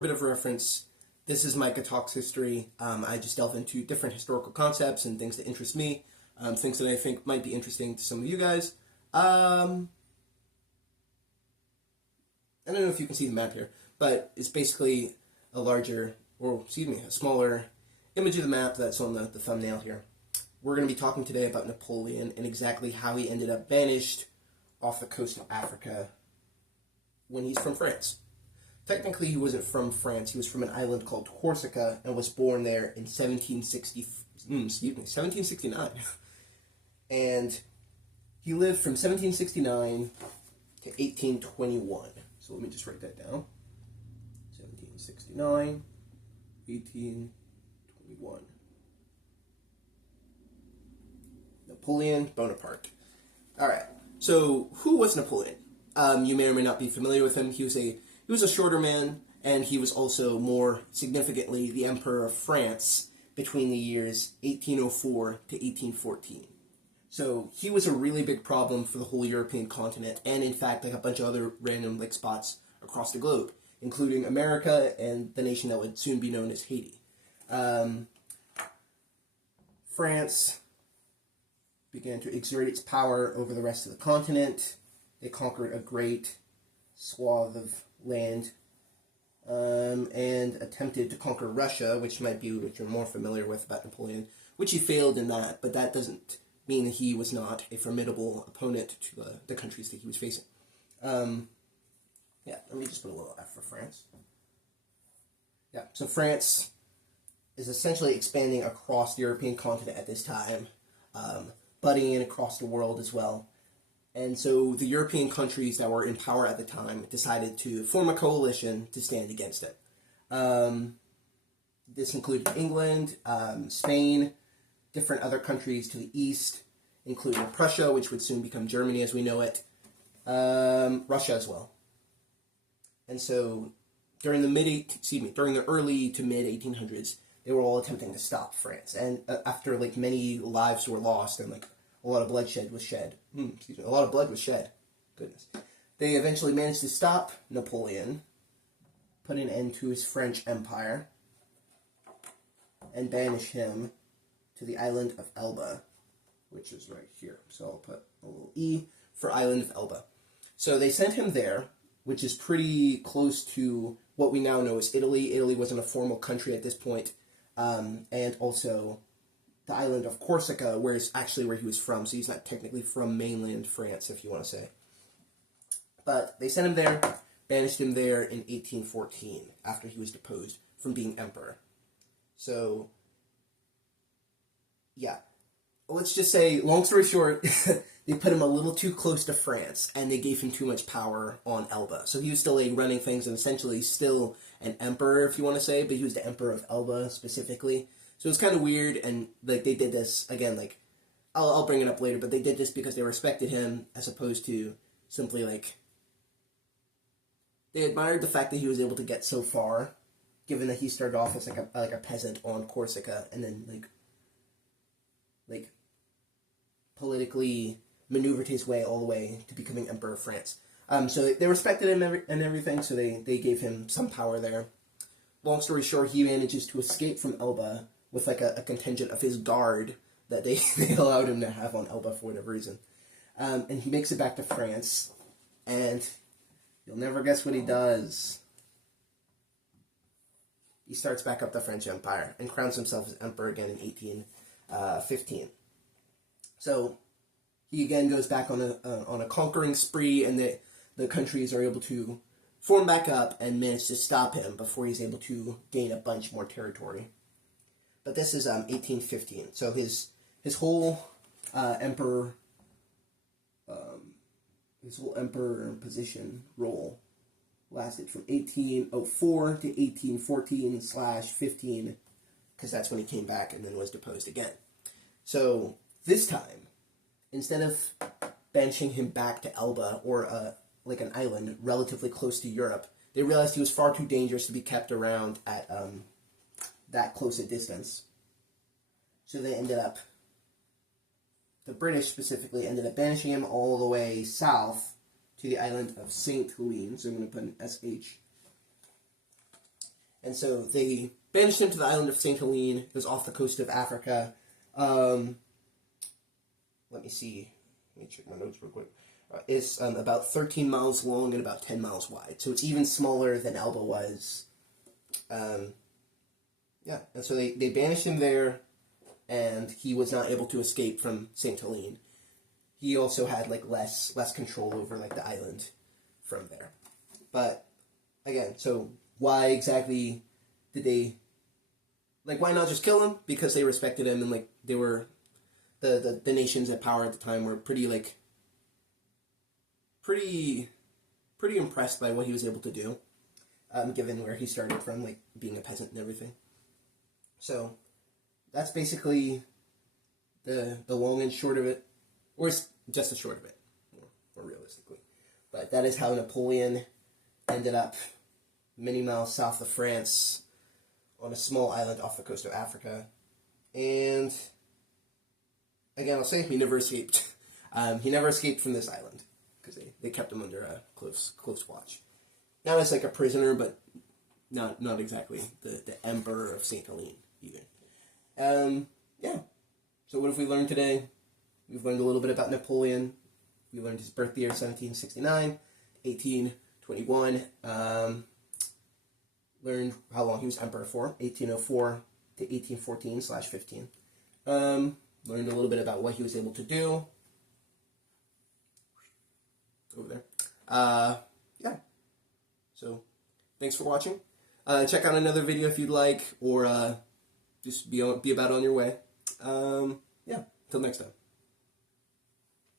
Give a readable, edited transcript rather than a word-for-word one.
Bit of reference. This is Micah Talks History. I just delve into different historical concepts and things that interest me, things that I think might be interesting to some of you guys. I don't know if you can see the map here, but it's basically a smaller image of the map that's on the thumbnail here. We're going to be talking today about Napoleon and exactly how he ended up banished off the coast of Africa when he's from France. Technically, he wasn't from France. He was from an island called Corsica and was born there in 1769. And he lived from 1769 to 1821. So let me just write that down. 1769, 1821. Napoleon Bonaparte. All right. So who was Napoleon? You may or may not be familiar with him. He was a shorter man, and he was also, more significantly, the Emperor of France between the years 1804 to 1814. So he was a really big problem for the whole European continent, and in fact, like a bunch of other random spots across the globe, including America and the nation that would soon be known as Haiti. France began to exert its power over the rest of the continent. They conquered a great swath of land, and attempted to conquer Russia, which might be what you're more familiar with about Napoleon, which he failed in that, but that doesn't mean that he was not a formidable opponent to the countries that he was facing. Let me just put a little F for France. Yeah, so France is essentially expanding across the European continent at this time, budding in across the world as well. And so the European countries that were in power at the time decided to form a coalition to stand against it. This included England, Spain, different other countries to the east, including Prussia, which would soon become Germany as we know it, Russia as well. And so during the early to mid 1800s, they were all attempting to stop France. And after many lives were lost and a lot of bloodshed was shed. A lot of blood was shed. Goodness. They eventually managed to stop Napoleon, put an end to his French Empire, and banish him to the island of Elba, which is right here. So I'll put a little E for island of Elba. So they sent him there, which is pretty close to what we now know as Italy. Italy wasn't a formal country at this point, and also the island of Corsica, where it's actually where he was from, so he's not technically from mainland France, if you want to say. But they sent him there, banished him there in 1814, after he was deposed from being emperor. So, yeah. Let's just say, long story short, they put him a little too close to France, and they gave him too much power on Elba. So he was still running things, and essentially still an emperor, if you want to say, but he was the emperor of Elba, specifically. So it's kind of weird, and they did this, again, I'll bring it up later, but they did this because they respected him, as opposed to simply, they admired the fact that he was able to get so far, given that he started off as a peasant on Corsica, and then, politically maneuvered his way all the way to becoming Emperor of France. So they respected him and everything, so they gave him some power there. Long story short, he manages to escape from Elba with a contingent of his guard that they allowed him to have on Elba for whatever reason. And he makes it back to France, and you'll never guess what he does. He starts back up the French Empire and crowns himself as emperor again in 1815. So he again goes back on a conquering spree, and the countries are able to form back up and manage to stop him before he's able to gain a bunch more territory. But this is 1815. So his whole emperor position role lasted from 1804 to 1814/15, because that's when he came back and then was deposed again. So this time, instead of banishing him back to Elba, or an island relatively close to Europe, they realized he was far too dangerous to be kept around at that close a distance. So the British specifically ended up banishing him all the way south to the island of Saint Helene. So I'm going to put an SH And so they banished him to the island of St. Helene. It was off the coast of Africa. Let me see. Let me check my notes real quick. It's about 13 miles long and about 10 miles wide. So it's even smaller than Elba was. Yeah, and so they banished him there, and he was not able to escape from St. Helene. He also had like less control over like the island from there. But again, so why exactly did they, like, why not just kill him? Because they respected him, and like they were the nations at power at the time were pretty impressed by what he was able to do, given where he started from, like being a peasant and everything. So that's basically the long and short of it, or it's just the short of it, more realistically. But that is how Napoleon ended up many miles south of France on a small island off the coast of Africa. And again, I'll say he never escaped. He never escaped from this island because they kept him under a close watch. Now he's like a prisoner, but not exactly the Emperor of St. Helene even. Yeah. So what have we learned today? We've learned a little bit about Napoleon. We learned his birth year, 1769, 1821. Learned how long he was emperor for, 1804 to 1814/15. Learned a little bit about what he was able to do. Over there. Yeah. So, thanks for watching. Check out another video if you'd like, or just be about on your way. Yeah. Till next time.